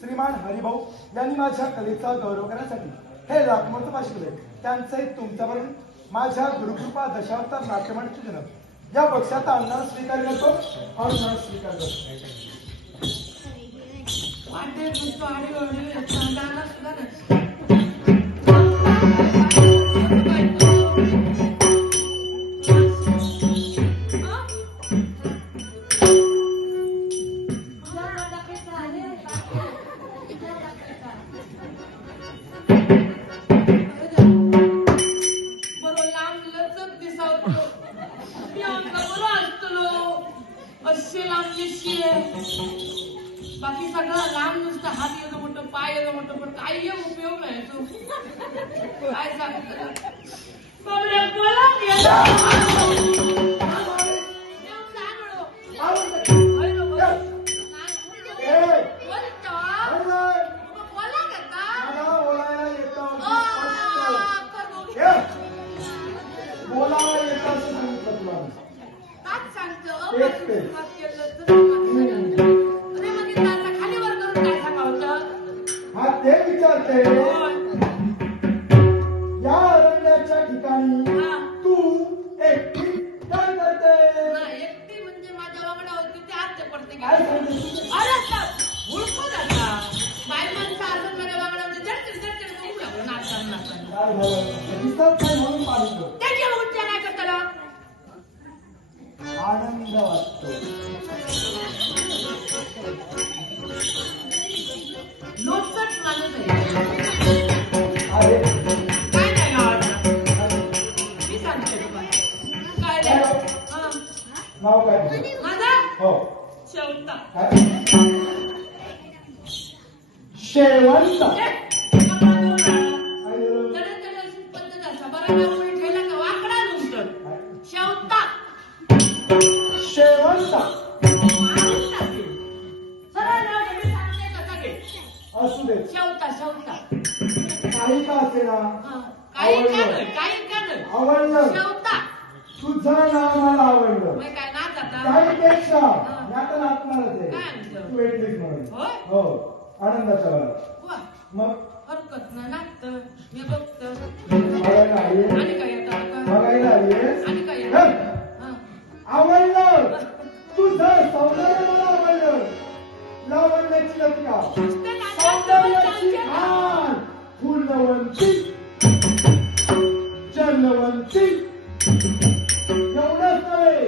श्रीमान हरिभाऊ यांनी माझ्या कलेचा गौरव करण्यासाठी हे लाखमोठं पाठवले. त्यांचे तुमच्यावरून माझ्या गुरुकृपा दशावतार नाट्यमंडळाचे जनक या पक्षाचा अन्नाला स्वीकार करतो. अन्नाला स्वीकार करतो. बाकी सगळं लांब नुसतं हात येतो मोठं पाय येतो मोठं पण काही उपयोग नाही तो काय सांगतो या अरण्याच्या ठिकाणी तू एकटी काय करते? एकटी म्हणजे माझ्या वागडा होती ते आत्ते पडते काय सांगते? अरे हुडकून आता बाई माणसं असं माझ्या वागडा होते झटकन करू लागलो नाचताना काय झालं? दिसत काय म्हणून पाहिलं त्याच्या उच्चार काय करताना आनंद वाटतो. लोचट माणूस आहे. अरे काय नाही गावात मी सांगते तुम्हाला काय नाही. नाव काय तुझं? माझा हो शेवता शेवंत. पद्धत असा बरा नाव कोणी ठेवला का वाकडा नुसतं शेवता शेवंत सरळ नाव घे मी सांगते तसा घे. असू दे. शेवता शेवता काही का असेना काही का आवडलं. शेवता तुझं नाव मला आवडलं. मग काय नाच आता त्याहीपेक्षा यात नाचणारच आहे. काय म्हणतो? तू ऐकलीस म्हणून. होय हो आनंदाचा वार. वा मग हरकत ना नाचत मी बघत बघायला आलीये? आणि काय येतं बघायला आलीयेस? आणि काय हं? येतं आवडलं. तुझं सौंदर्य मला आवडलं. लावण्याची लतिका सौंदर्याची खान फुलवंती चंदवंती एवढंच नव्हे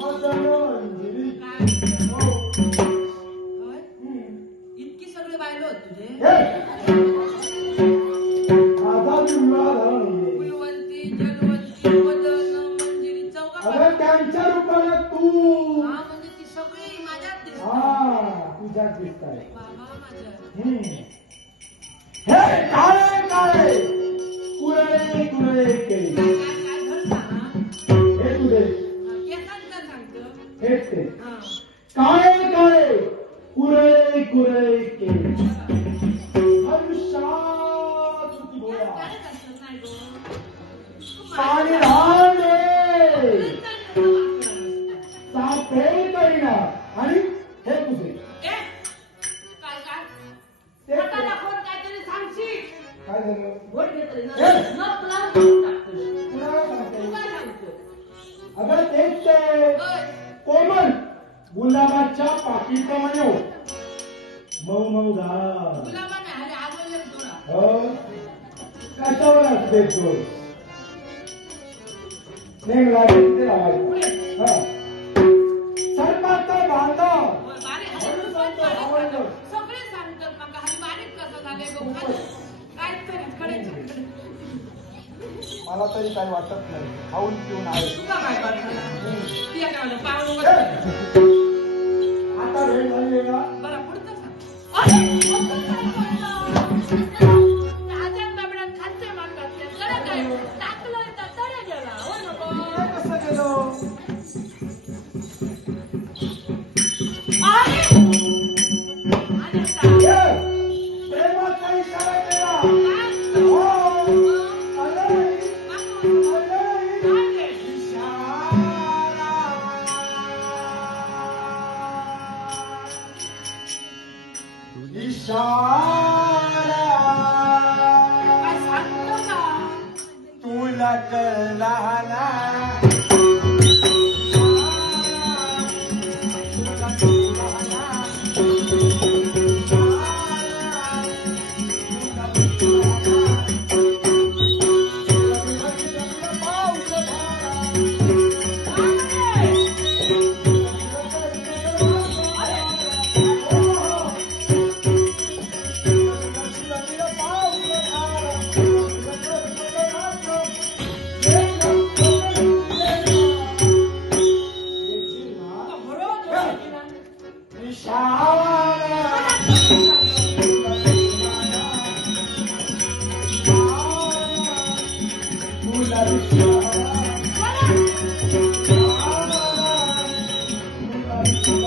मदनवंदिनी. इतकी सगळे बायलो होत तुझे माझा विवाह झाला नाहीये. फुलवंती जलवंती मदन मंजिरी चौघा अगं त्यांच्या रूपानं तू म्हणजे ती सगळी माझ्यात दिसते तुझ्यात दिसताय. बाबा माझ्या हे काळे काळे कुरळे कुरळे केळी. काय धरता ना हे तुझे केसांचं सांगतो हेच ते काळे काळे कुरळे कुरळे केळी. आयुष्यात सुखी भोया पाणी राहणे सापे करीना. आणि हे तुझे काय काय ते आता दाखवून काहीतरी सांगशील काय झालं? वोट घेतली ना हे? न तुला टाकतो कुणाला सांगते? तू काय सांगतो अगं तेच ते कोमल गुलाबाच्या पाकीप्रमाणे हो. मऊ मऊ घाल. गुलाबाने हरे आगोले थोडा हो कशावर असते तो नेम लागेल ते लावायचं. हा सर्पाचा बांधा आवडलं. सगळे सांगतात मग हरी बारीक कसं झालंय गो काय तरी मला तरी काही वाटत नाही. खाऊन पिऊन आहे. तुला काय वाटतं ती काय म्हणलं पाहून आता वेळ झाली आहे का? बरं पुढचं सांग राजात बाबड्यात खालचे मागतात जरा काय टाकलं तर तरी गेला हो नको कसं गेलो? अरे ईशाना काय सांगतो का तुला कळला ना तुला